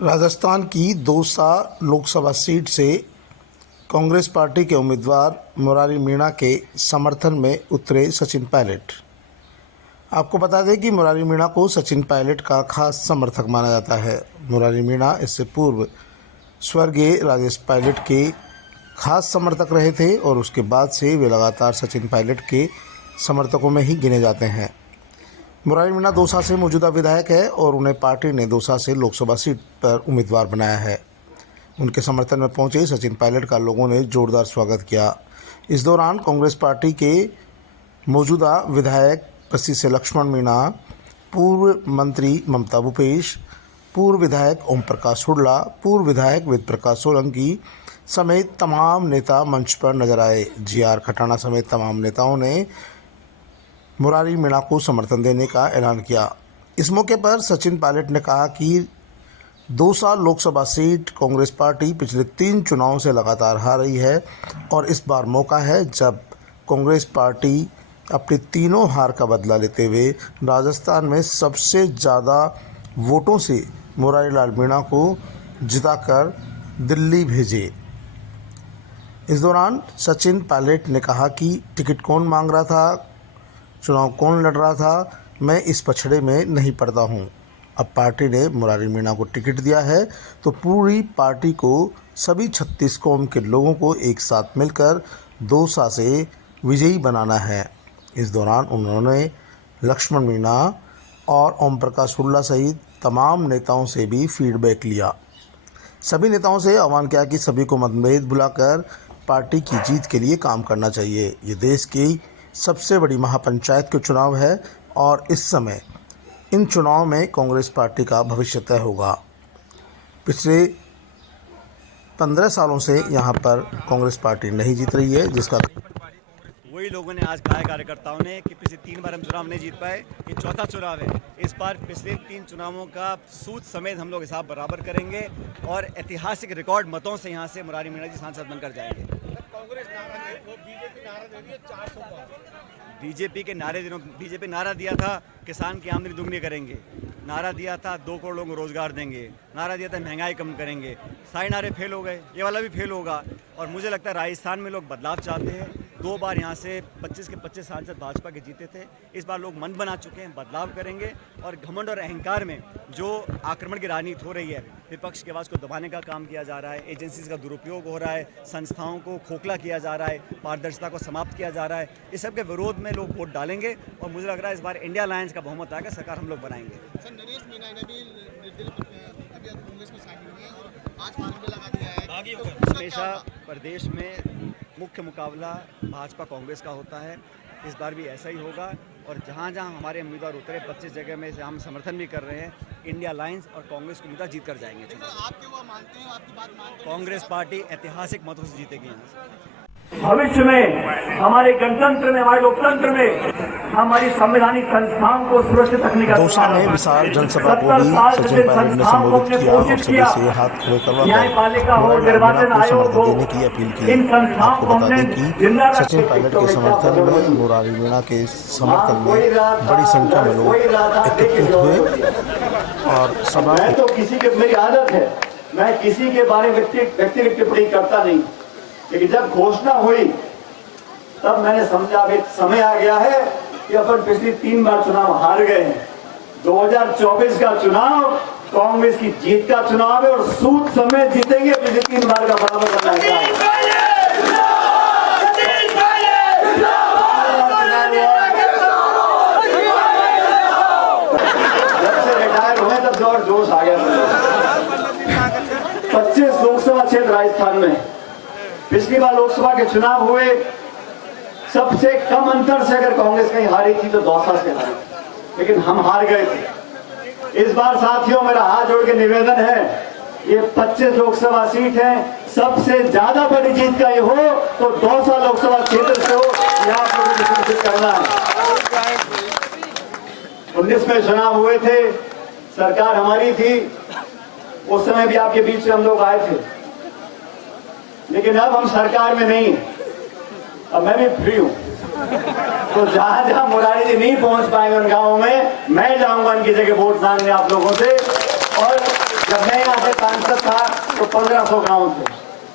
राजस्थान की दौसा लोकसभा सीट से कांग्रेस पार्टी के उम्मीदवार मुरारी मीणा के समर्थन में उतरे सचिन पायलट। आपको बता दें कि मुरारी मीणा को सचिन पायलट का खास समर्थक माना जाता है। मुरारी मीणा इससे पूर्व स्वर्गीय राजेश पायलट के खास समर्थक रहे थे और उसके बाद से वे लगातार सचिन पायलट के समर्थकों में ही गिने जाते हैं। मुरारी मीणा दौसा से मौजूदा विधायक है और उन्हें पार्टी ने दौसा से लोकसभा सीट पर उम्मीदवार बनाया है। उनके समर्थन में पहुंचे सचिन पायलट का लोगों ने जोरदार स्वागत किया। इस दौरान कांग्रेस पार्टी के मौजूदा विधायक प्रसिद्ध से लक्ष्मण मीणा, पूर्व मंत्री ममता भूपेश, पूर्व विधायक ओम प्रकाश हुड्डा, पूर्व विधायक वेद प्रकाश सोलंकी समेत तमाम नेता मंच पर नजर आए। जी.आर. खटाना समेत तमाम नेताओं ने मुरारी मीणा को समर्थन देने का ऐलान किया। इस मौके पर सचिन पायलट ने कहा कि दौसा लोकसभा सीट कांग्रेस पार्टी पिछले 3 चुनावों से लगातार हार रही है और इस बार मौका है जब कांग्रेस पार्टी अपनी तीनों हार का बदला लेते हुए राजस्थान में सबसे ज़्यादा वोटों से मुरारी लाल मीणा को जिताकर दिल्ली भेजे। इस दौरान सचिन पायलट ने कहा कि टिकट कौन मांग रहा था, चुनाव कौन लड़ रहा था, मैं इस पछड़े में नहीं पड़ता हूं। अब पार्टी ने मुरारी मीणा को टिकट दिया है तो पूरी पार्टी को सभी 36 कौम के लोगों को एक साथ मिलकर दौसा से विजयी बनाना है। इस दौरान उन्होंने लक्ष्मण मीणा और ओम प्रकाश हुड्डा सहित तमाम नेताओं से भी फीडबैक लिया। सभी नेताओं से आह्वान किया कि सभी को मतभेद भुलाकर पार्टी की जीत के लिए काम करना चाहिए। ये देश की सबसे बड़ी महापंचायत के चुनाव है और इस समय इन चुनाव में कांग्रेस पार्टी का भविष्य तय होगा। पिछले 15 सालों से यहाँ पर कांग्रेस पार्टी नहीं जीत रही है, जिसका वही लोगों ने आज कहा है कार्यकर्ताओं ने कि पिछले 3 बार हम चुनाव नहीं जीत पाए, ये चौथा चुनाव है। इस बार पिछले 3 चुनावों का सूद समेत हम लोग हिसाब बराबर करेंगे और ऐतिहासिक रिकॉर्ड मतों से यहाँ से मुरारी मीणा जी सांसद बनकर जाएंगे। बीजेपी नारा दिया था किसान की आमदनी दुगनी करेंगे, नारा दिया था 2 करोड़ लोगों को रोजगार देंगे, नारा दिया था महंगाई कम करेंगे। सारे नारे फेल हो गए, ये वाला भी फेल होगा। और मुझे लगता है राजस्थान में लोग बदलाव चाहते हैं। 2 बार यहाँ से 25 के 25 सांसद भाजपा के जीते थे। इस बार लोग मन बना चुके हैं, बदलाव करेंगे और घमंड और अहंकार में जो आक्रमण की राजनीति हो रही है, विपक्ष की आवाज़ को दबाने का काम किया जा रहा है, एजेंसीज का दुरुपयोग हो रहा है, संस्थाओं को खोखला किया जा रहा है, पारदर्शिता को समाप्त किया जा रहा है, इस सब के विरोध में लोग वोट डालेंगे और मुझे लग रहा है इस बार इंडिया अलायंस का बहुमत आएगा, सरकार हम लोग बनाएंगे। हमेशा प्रदेश में मुख्य मुकाबला भाजपा कांग्रेस का होता है, इस बार भी ऐसा ही होगा और जहां जहां हमारे उम्मीदवार उतरे 25 जगह में से हम समर्थन भी कर रहे हैं। इंडिया अलायंस और कांग्रेस को उम्मीदवार जीत कर जाएंगे। कांग्रेस पार्टी ऐतिहासिक मतों से जीतेगी। यहाँ भविष्य में हमारे गणतंत्र में, हमारे लोकतंत्र में हमारी संवैधानिक संस्थाओं को सुरक्षित रखने का दौसा में विशाल जनसभा को भी सचिन पायलट ने संबोधित किया और सभी से हाथ खड़े करवाकर निर्वाचन आयोग को देने की अपील की। आपको बता दें कि सचिन पायलट के समर्थन में मुरारी मीणा के समर्थन में बड़ी संख्या में लोग एकत्रित हुए और सभा तो किसी के, मेरी आदत है, मैं किसी के बारे में व्यक्तिगत टिप्पणी करता नहीं, लेकिन जब घोषणा हुई तब मैंने समझा अब एक समय आ गया है कि अपन पिछली 3 बार चुनाव हार गए हैं। 2024 का चुनाव कांग्रेस की जीत का चुनाव है और सूद समेत जीतेंगे। पिछले 3 बार का बराबर करना है। जब से रिटायर हुए तब जोर जोश आ गया। 25 लोकसभा क्षेत्र राजस्थान में पिछली बार लोकसभा के चुनाव हुए, सबसे कम अंतर से अगर कांग्रेस कहीं हारी थी तो दौसा से हारी, लेकिन हम हार गए थे। इस बार साथियों मेरा हाथ जोड़ के निवेदन है, ये 25 लोकसभा सीट है, सबसे ज्यादा बड़ी जीत का ये हो तो दौसा लोकसभा क्षेत्र से हो, यह आप लोगों को सुनिश्चित करना है। 19 में चुनाव हुए थे, सरकार हमारी थी, उस समय भी आपके बीच में हम लोग आए थे, लेकिन अब हम सरकार में नहीं, अब मैं भी फ्री हूं। तो जहां जहां मुरारी जी नहीं पहुंच पाएंगे उन गांवों में, मैं जाऊंगा उनकी जगह वोट मांगने आप लोगों से। और जब मैं यहाँ से सांसद था तो 1500 गांव थे,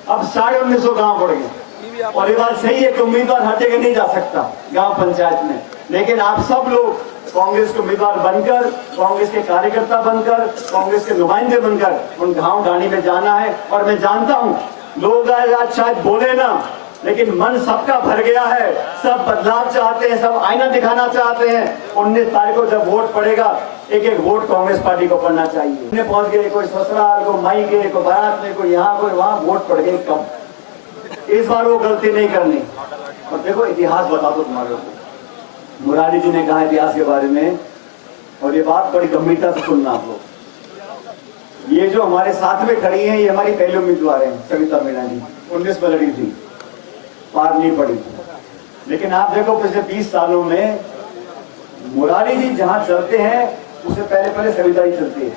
अब 1950 गांव पड़ गए। और ये बात सही है कि उम्मीदवार हर जगह नहीं जा सकता गांव पंचायत में, लेकिन आप सब लोग कांग्रेस के उम्मीदवार बनकर, कांग्रेस के कार्यकर्ता बनकर, कांग्रेस के नुमाइंदे बनकर उन गांव ढाणी में जाना है। और मैं जानता हूँ लोग आज शायद बोले ना, लेकिन मन सबका भर गया है, सब बदलाव चाहते हैं, सब आईना दिखाना चाहते हैं। 19 तारीख को जब वोट पड़ेगा, एक एक वोट कांग्रेस पार्टी को पड़ना चाहिए। पहुंच गए, कोई ससुराल, को माई गए, कोई बारात में, कोई यहाँ, कोई वहां, वोट पड़ गए कम। इस बार वो गलती नहीं करनी। और देखो इतिहास बता दो तुम्हारे को, मुरारी जी ने कहा इतिहास के बारे में, और ये बात बड़ी गंभीरता से सुनना आप लोग। ये जो हमारे साथ में खड़ी है, ये हमारी पहले उम्मीदवार है, सविता मीणा जी। 19 में लड़ी थी, पार नहीं पड़ी। लेकिन आप देखो पिछले 20 सालों में मुरारी जी जहां चलते हैं, उससे पहले सविता जी चलती है।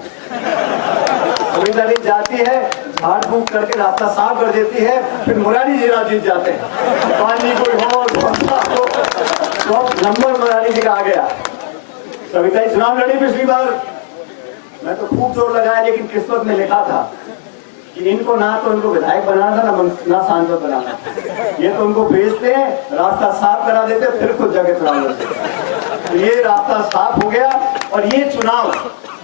सविता जी जाती है, झाड़ फूंक करके रास्ता साफ कर देती है, फिर मुरारी जी रात जीत जाते हैं। पानी कोई हो तो नंबर मुरारी जी का आ गया। सविता जी चुनाव लड़ी पिछली बार, मैं तो खूब जोर लगाया, लेकिन किस्मत में लिखा था कि इनको ना तो इनको विधायक बनाना था, ना सांसद बनाना। ये तो उनको भेजते हैं, रास्ता साफ करा देते, फिर खुद जगह चुनाव लड़ते। तो ये रास्ता साफ हो गया। और ये चुनाव,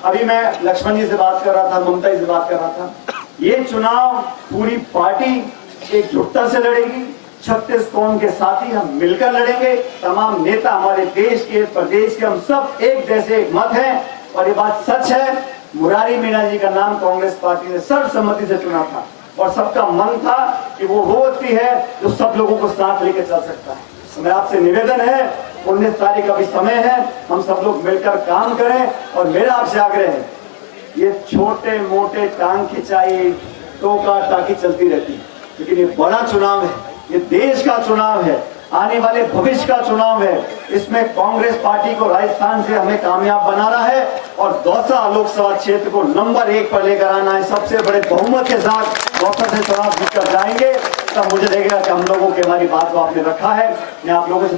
अभी मैं लक्ष्मण जी से बात कर रहा था, ममता जी से बात कर रहा था, ये चुनाव पूरी पार्टी एकजुटता से लड़ेगी। 36 कौम के साथी हम मिलकर लड़ेंगे। तमाम नेता हमारे देश के, प्रदेश के, हम सब एक जैसे एक मत हैं। और ये बात सच है, मुरारी मीणा जी का नाम कांग्रेस पार्टी ने सर्वसम्मति से चुना था, और सबका मन था कि वो व्यक्ति है जो सब लोगों को साथ लेकर चल सकता है। तो मेरा आपसे निवेदन है, 19 तारीख का भी समय है, हम सब लोग मिलकर काम करें। और मेरा आपसे आग्रह है, ये छोटे मोटे टांग खिंचाई, टोका टाकी चलती रहती है, लेकिन ये बड़ा चुनाव है, ये देश का चुनाव है, आने वाले भविष्य का चुनाव है। इसमें कांग्रेस पार्टी को राजस्थान से हमें कामयाब बनाना है और दौसा लोकसभा क्षेत्र को नंबर 1 पर लेकर आना है। सबसे बड़े बहुमत के साथ दौसा से चुनाव जीतकर जाएंगे, तब मुझे लगेगा कि हम लोगों की हमारी बात को आपने रखा है। मैं आप लोगों से